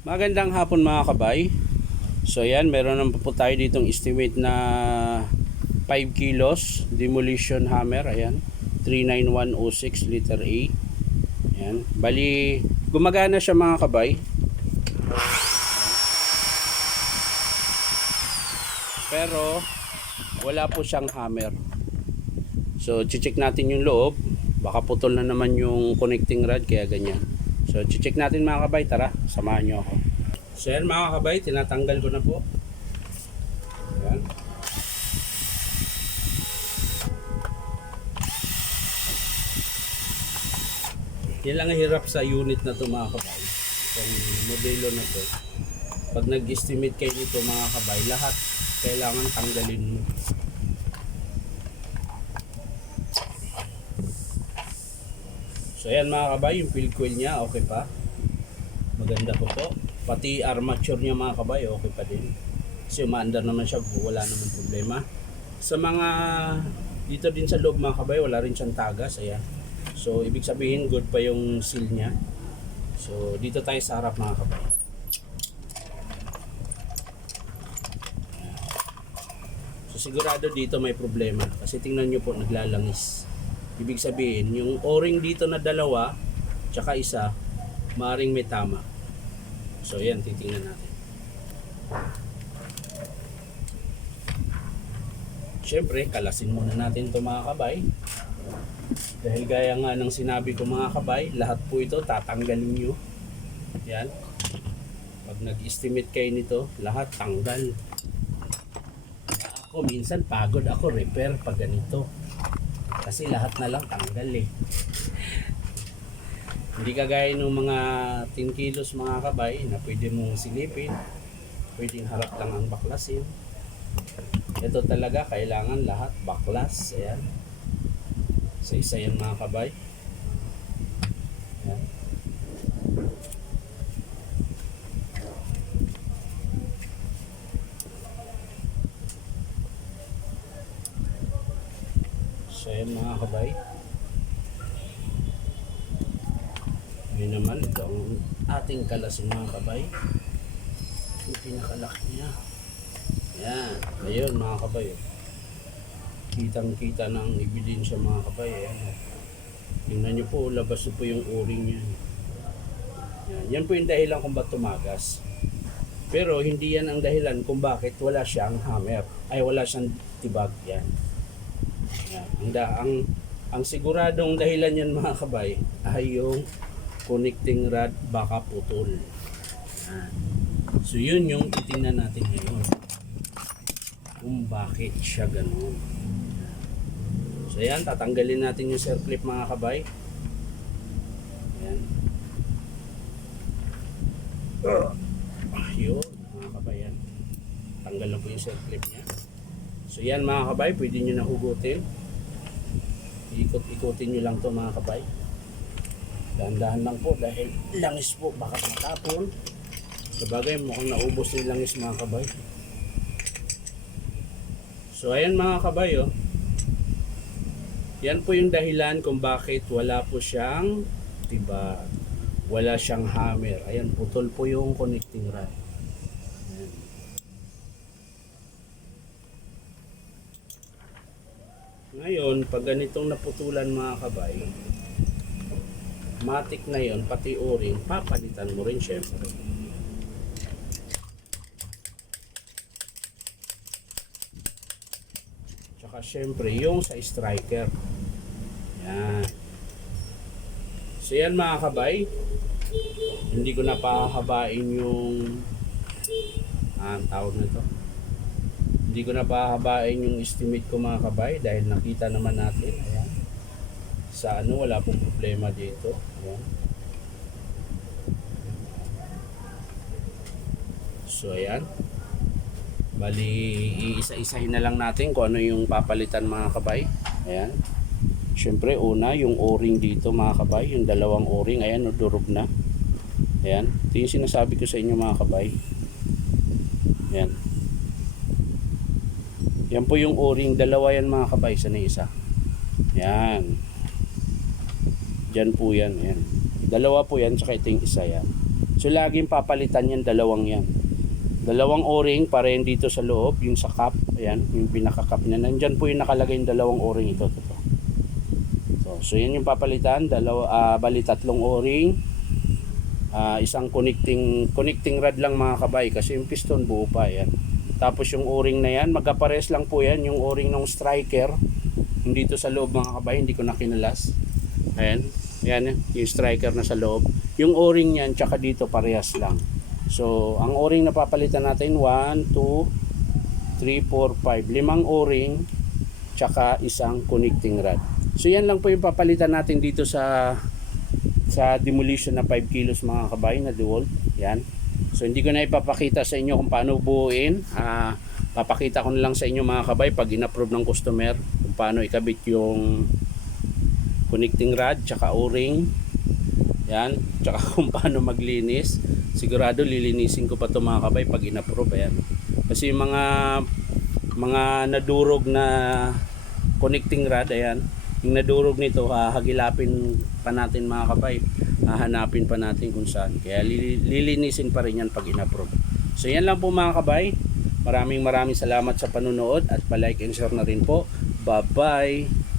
Magandang hapon mga kabay. So yan, meron naman po tayo ditong estimate na 5 kilos demolition hammer. Ayan, 39106 liter A. Ayan, bali gumagana siya mga kabay. Pero wala po siyang hammer. So, check natin yung loob. Baka putol na naman yung connecting rod kaya ganyan. So, check natin mga kabay. Tara, samahan nyo ako. So, yan mga kabay, tinatanggal ko na po. Yan. Yan lang ang hirap sa unit na to mga kabay. Itong modelo na to. Pag nag-estimate kayo dito mga kabay, lahat kailangan tanggalin mo. So ayan mga kabay, yung field coil niya okay pa. Maganda po po. Pati armature niya mga kabay okay pa din. Kasi umaandar naman siya, wala naman problema. Sa mga dito din sa loob mga kabay, wala rin siyang tagas. Ayan. So ibig sabihin good pa yung seal niya. So dito tayo sa harap mga kabay. So sigurado dito may problema kasi tingnan nyo po naglalangis. Ibig sabihin, yung o-ring dito na dalawa, tsaka isa, maring may tama. So yan, titingnan natin. Siyempre, kalasin muna natin ito mga kabay. Dahil gaya nga ng sinabi ko mga kabay, lahat po ito tatanggalin nyo. Yan. Pag nag-estimate kayo nito, lahat tanggal. Ako minsan pagod ako repair pag ganito. Kasi lahat na lang tanggal eh. Hindi kagaya ng mga 10 kilos mga kabay na pwede mong silipin. Pwedeng harap lang ang baklasin. Ito talaga kailangan lahat baklas. Ayan. Sa isa yan mga kabay. Ayan. So ayan mga kabay. Yun naman, ito ang ating kalasin mga kabay. Yung pinakalaki niya. Yan. Ayun mga kabay. oh. Kitang kita ng ebidensya mga kabay. Ayan. oh. Tingnan nyo po, labas po yung o-ring niya. Yan. yan po yung dahilan kung ba't tumagas. Pero hindi yan ang dahilan kung bakit wala siyang hammer. Ay wala siyang tibag. Yan. Yan. Ang, ang, ang siguradong dahilan yan mga kabay ay yung connecting rod baka putol. So yun yung titingnan natin ngayon. Kung bakit siya ganun. So yan, tatanggalin natin yung circlip mga kabay. Yan. Yun, mga kabay yan. Tanggal na po yung circlip niya. So yan mga kabay, pwede nyo na hugutin. Ikot-ikotin nyo lang to mga kabay. Dahan-dahan lang po dahil langis po baka matapon. Sabagay mukhang naubos yung langis mga kabay. So ayan mga kabay oh. Yan po yung dahilan kung bakit wala po siyang tiba. Wala siyang hammer. Ayan, putol po yung connecting rod. Ngayon, pag ganitong naputulan mga kabay, matik na yon pati o-ring, papalitan mo rin syempre. Tsaka syempre, yung sa striker. Yan. So yan mga kabay, hindi ko na pahabain yung ah, tawag na to. Hindi ko na pahabain yung estimate ko mga kabay dahil nakita naman natin. Ayan. Sa ano, wala pong problema dito. Ayan. So ayan. Bali, iisa-isahin na lang natin kung ano yung papalitan mga kabay. Ayan. Siyempre, una, yung o-ring dito mga kabay. Yung dalawang o-ring, ayan, durog na. Ayan. Ito yung sinasabi ko sa inyo mga kabay. Ayan. Yan po yung o-ring. Dalawa yan mga kabay. Sa na isa. Yan. Diyan po yan. Yan. Dalawa po yan. Tsaka ito yung isa yan. So laging papalitan yan, dalawang yan. Dalawang o-ring para yan dito sa loob, yung sa cup, ayan, yung pinaka-cup niya. Nandyan po yung nakalagay yung dalawang o-ring ito. ito. So, so yan yung papalitan, dalawa, ah, bali tatlong o-ring. Ah, isang connecting connecting rod lang mga kabay kasi yung piston buo pa yan. Tapos yung o-ring na yan, magkapares lang po yan, yung o-ring ng striker. Yung dito sa loob mga kabay, hindi ko na kinalas. Ayan, yan yung striker na sa loob. Yung o-ring niyan, tsaka dito parehas lang. So, ang o-ring na papalitan natin, 1, 2, 3, 4, 5. Limang o-ring, tsaka isang connecting rod. So, yan lang po yung papalitan natin dito sa sa demolition na 5 kilos mga kabay na DeWalt. Yan. So, hindi ko na ipapakita sa inyo kung paano buuin. Ah, papakita ko na lang sa inyo mga kabay pag in-approve ng customer kung paano ikabit yung connecting rod tsaka o-ring. Yan tsaka kung paano maglinis. Sigurado lilinisin ko pa to mga kabay pag in-approve ayan. Kasi yung mga mga nadurog na connecting rod ayan yung nadurog nito hahagilapin pa natin mga kabay. Hahanapin pa natin kung saan. Kaya lili- lilinisin pa rin yan pag in-approve. So yan lang po mga kabay. Maraming maraming salamat sa panunood at palike and share na rin po. Bye bye